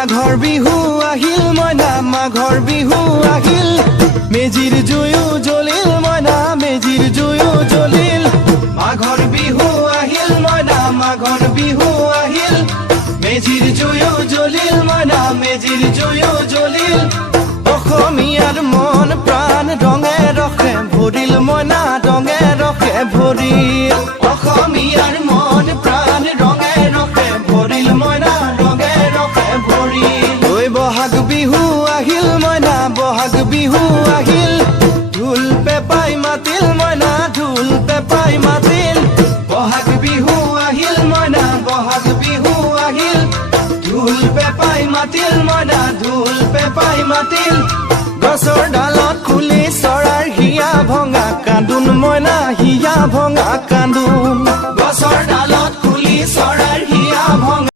মাঘৰ বিহু আহিল মইনা মাঘৰ বিহু আহিল মেজিৰ জুয়ো জ্বলিল মইনা মেজিৰ জুয়ো জ্বলিল মাঘৰ বিহু আহিল মইনা মাঘৰ বিহু আহিল মেজিৰ জুয়ো জ্বলিল মইনা মেজিৰ জুয়ো জ্বলিল অসমীয়াৰ মন প্ৰাণ ৰঙে ৰখে ভৰিল মইনা ৰঙে ৰখে ভৰিল অসমীয়াৰ মন প্ৰাণ ৰঙে ৰখে ভৰিল মইনা ৰঙে ৰখে ভৰিল ঐ বহাগ বিহু আহিল মইনা বহাগ বিহু আহিল ঢোল পেপাই মাতিল মইনা ঢোল পেপাই মাতিল বহাগ বিহু আহিল মইনা বহাগ বিহু আহিল ঢোল পেপাই মাতিল মইনা ঢোল পেপাই মাতিল গছৰ ডালত খুলি চৰাৰ হিয়া ভঙা কান্দোন মইনা হিয়া ভঙা কান্দোন গছৰ ডালত